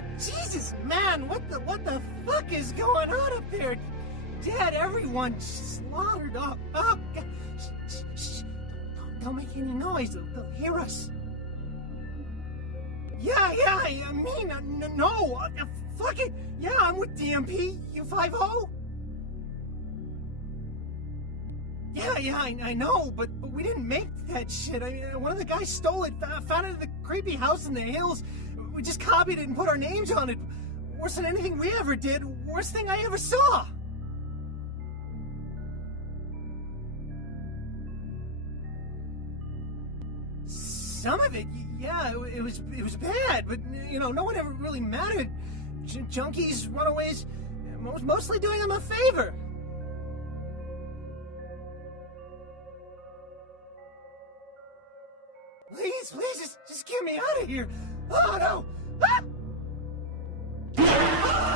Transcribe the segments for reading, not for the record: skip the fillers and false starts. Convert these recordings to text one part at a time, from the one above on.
Oh, Jesus, man, what the fuck is going on up there? Dead, everyone slaughtered. Oh, God. Shh. Don't make any noise. They'll hear us. Yeah, no. Fuck it. Yeah, I'm with DMP. You 5-0? Yeah, I know, but we didn't make that shit. I mean, one of the guys stole it, found it in the creepy house in the hills. We just copied it and put our names on it. Worse than anything we ever did. Worst thing I ever saw. Some of it, yeah, it was bad, but, no one ever really mattered. Junkies, runaways, mostly doing them a favor. Please, just get me out of here. Oh, no. Ah! Ah!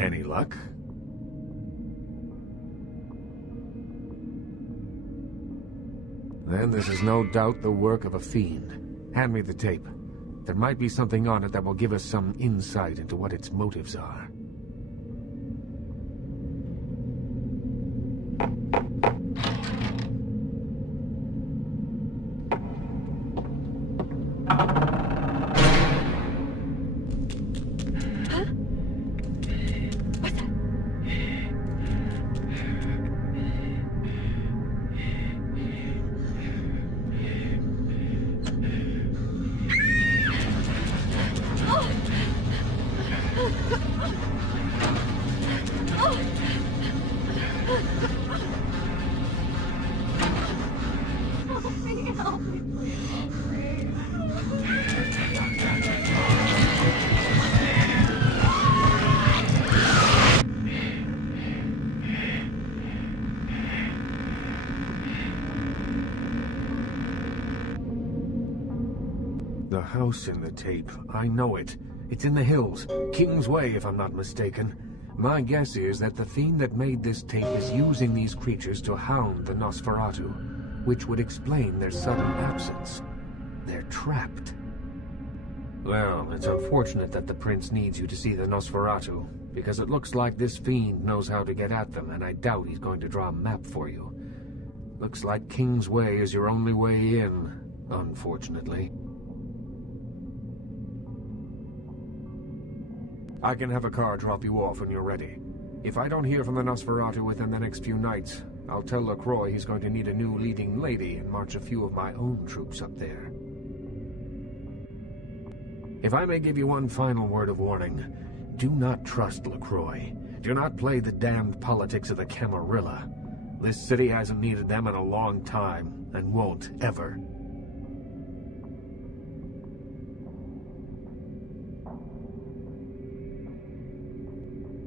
Any luck? Then this is no doubt the work of a fiend. Hand me the tape. There might be something on it that will give us some insight into what its motives are. The house in the tape. I know it. It's in the hills. King's Way, if I'm not mistaken. My guess is that the fiend that made this tape is using these creatures to hound the Nosferatu, which would explain their sudden absence. They're trapped. Well, it's unfortunate that the prince needs you to see the Nosferatu, because it looks like this fiend knows how to get at them, and I doubt he's going to draw a map for you. Looks like King's Way is your only way in, unfortunately. I can have a car drop you off when you're ready. If I don't hear from the Nosferatu within the next few nights, I'll tell LaCroix he's going to need a new leading lady and march a few of my own troops up there. If I may give you one final word of warning, do not trust LaCroix. Do not play the damned politics of the Camarilla. This city hasn't needed them in a long time, and won't ever.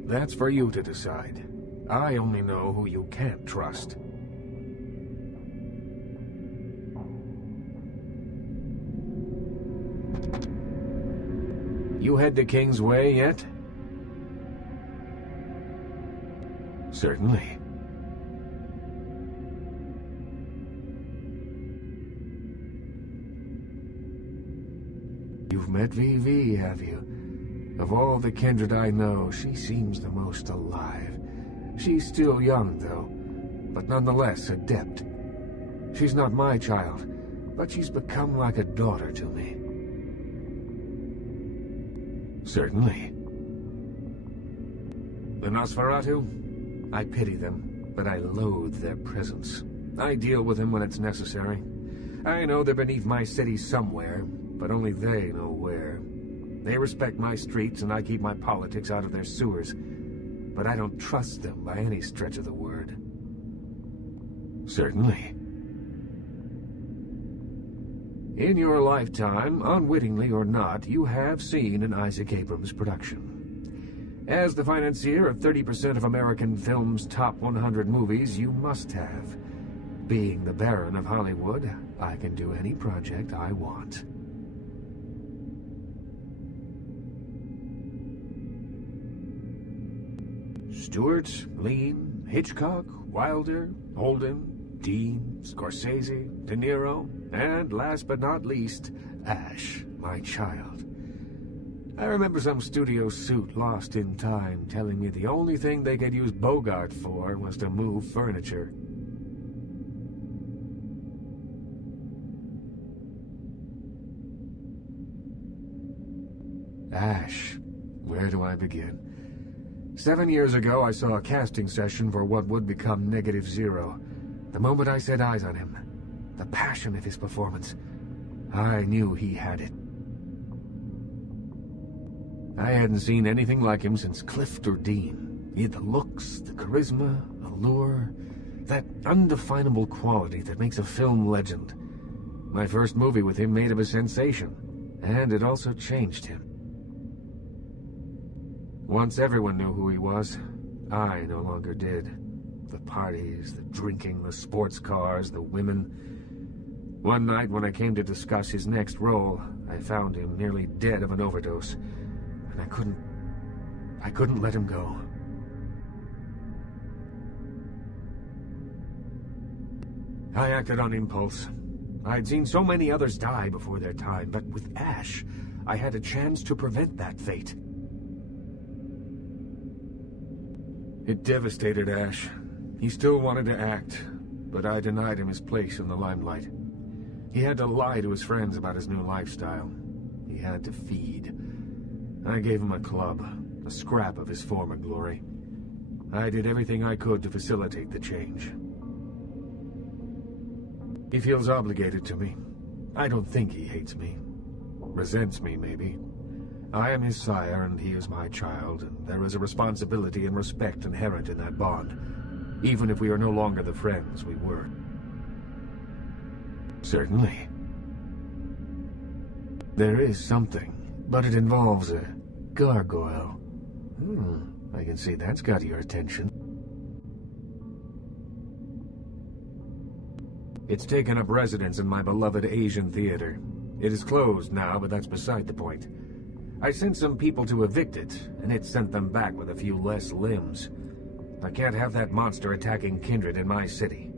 That's for you to decide. I only know who you can't trust. You head to King's Way yet? Certainly. You've met VV, have you? Of all the kindred I know, she seems the most alive. She's still young, though, but nonetheless adept. She's not my child, but she's become like a daughter to me. Certainly. The Nosferatu? I pity them, but I loathe their presence. I deal with them when it's necessary. I know they're beneath my city somewhere, but only they know where. They respect my streets, and I keep my politics out of their sewers. But I don't trust them by any stretch of the word. Certainly. In your lifetime, unwittingly or not, you have seen an Isaac Abrams production. As the financier of 30% of American film's top 100 movies, you must have. Being the Baron of Hollywood, I can do any project I want. Stewart, Lean, Hitchcock, Wilder, Holden, Dean, Scorsese, De Niro, and last but not least, Ash, my child. I remember some studio suit lost in time telling me the only thing they could use Bogart for was to move furniture. Ash, where do I begin? 7 years ago, I saw a casting session for what would become Negative Zero. The moment I set eyes on him, the passion of his performance, I knew he had it. I hadn't seen anything like him since Clift or Dean. He had the looks, the charisma, allure, that undefinable quality that makes a film legend. My first movie with him made him a sensation, and it also changed him. Once everyone knew who he was, I no longer did. The parties, the drinking, the sports cars, the women. One night when I came to discuss his next role, I found him nearly dead of an overdose, and I couldn't let him go. I acted on impulse. I'd seen so many others die before their time, but with Ash, I had a chance to prevent that fate. It devastated Ash. He still wanted to act, but I denied him his place in the limelight. He had to lie to his friends about his new lifestyle. He had to feed. I gave him a club, a scrap of his former glory. I did everything I could to facilitate the change. He feels obligated to me. I don't think he hates me. Resents me, maybe. I am his sire, and he is my child, and there is a responsibility and respect inherent in that bond, even if we are no longer the friends we were. Certainly. There is something, but it involves a gargoyle. I can see that's got your attention. It's taken up residence in my beloved Asian theater. It is closed now, but that's beside the point. I sent some people to evict it, and it sent them back with a few less limbs. I can't have that monster attacking kindred in my city.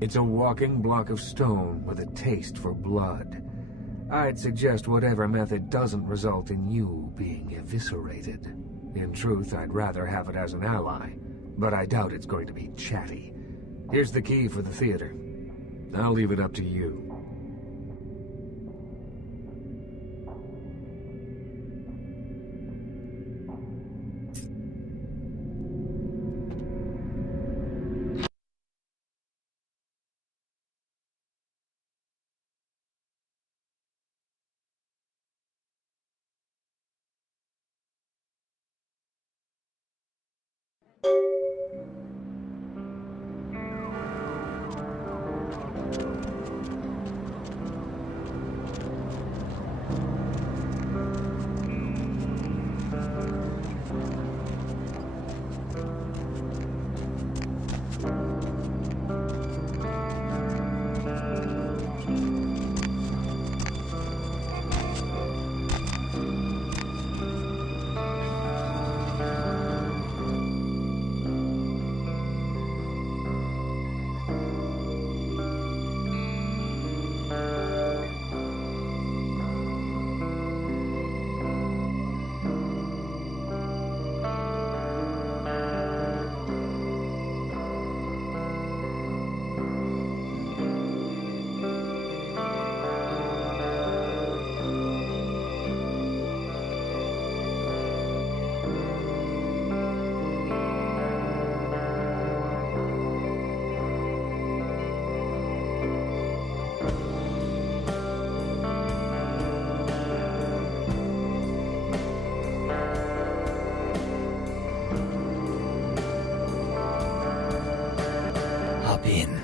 It's a walking block of stone with a taste for blood. I'd suggest whatever method doesn't result in you being eviscerated. In truth, I'd rather have it as an ally, but I doubt it's going to be chatty. Here's the key for the theater. I'll leave it up to you. Hop in.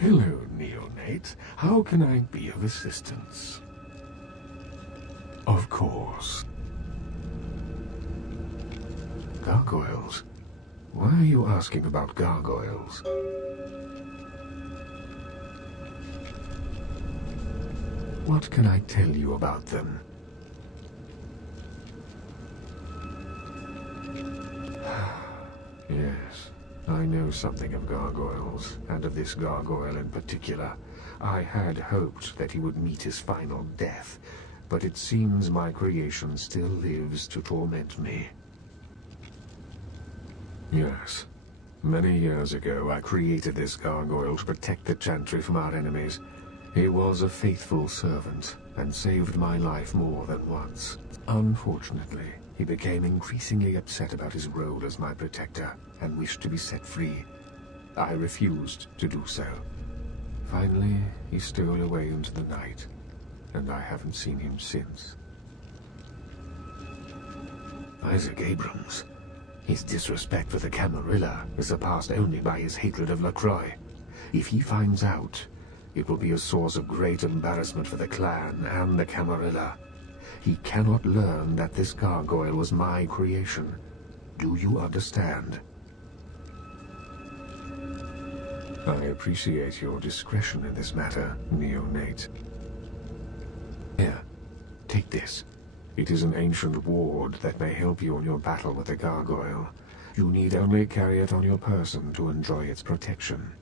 Hello, neonate. How can I be of assistance? Of course. Gargoyles? Why are you asking about gargoyles? What can I tell you about them? Yes, I know something of gargoyles, and of this gargoyle in particular. I had hoped that he would meet his final death, but it seems my creation still lives to torment me. Yes. Many years ago, I created this gargoyle to protect the Chantry from our enemies. He was a faithful servant and saved my life more than once. Unfortunately, he became increasingly upset about his role as my protector and wished to be set free. I refused to do so. Finally, he stole away into the night, and I haven't seen him since. Isaac Abrams. His disrespect for the Camarilla is surpassed only by his hatred of LaCroix. If he finds out, it will be a source of great embarrassment for the clan and the Camarilla. He cannot learn that this gargoyle was my creation. Do you understand? I appreciate your discretion in this matter, Neonate. Here, take this. It is an ancient ward that may help you in your battle with the gargoyle. You need only carry it on your person to enjoy its protection.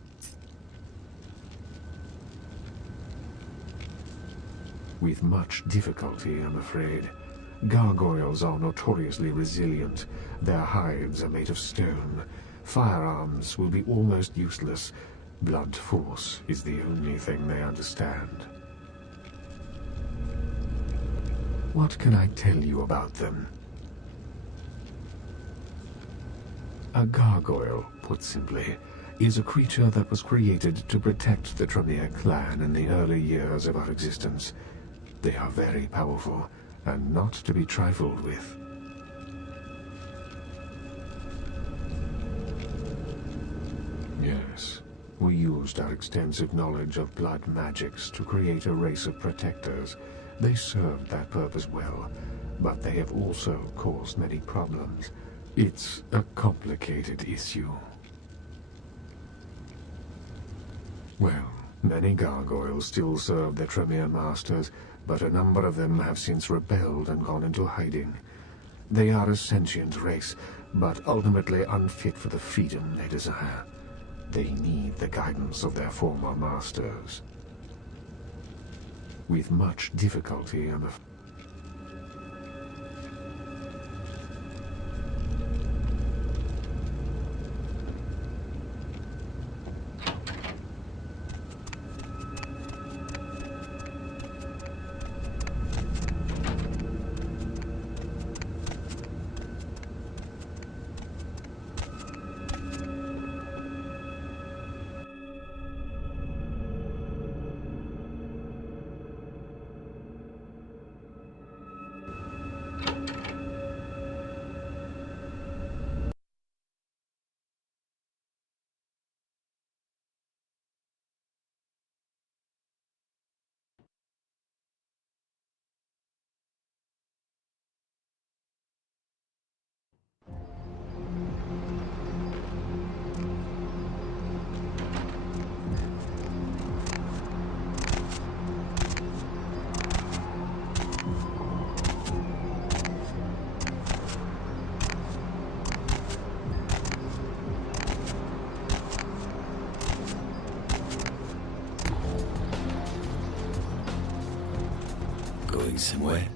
With much difficulty, I'm afraid. Gargoyles are notoriously resilient. Their hides are made of stone. Firearms will be almost useless. Blunt force is the only thing they understand. What can I tell you about them? A gargoyle, put simply, is a creature that was created to protect the Tremere clan in the early years of our existence. They are very powerful, and not to be trifled with. Yes, we used our extensive knowledge of blood magics to create a race of protectors. They served that purpose well, but they have also caused many problems. It's a complicated issue. Well, many gargoyles still serve their Tremere masters, but a number of them have since rebelled and gone into hiding. They are a sentient race, but ultimately unfit for the freedom they desire. They need the guidance of their former masters. With much difficulty, I'm afraid. Going somewhere?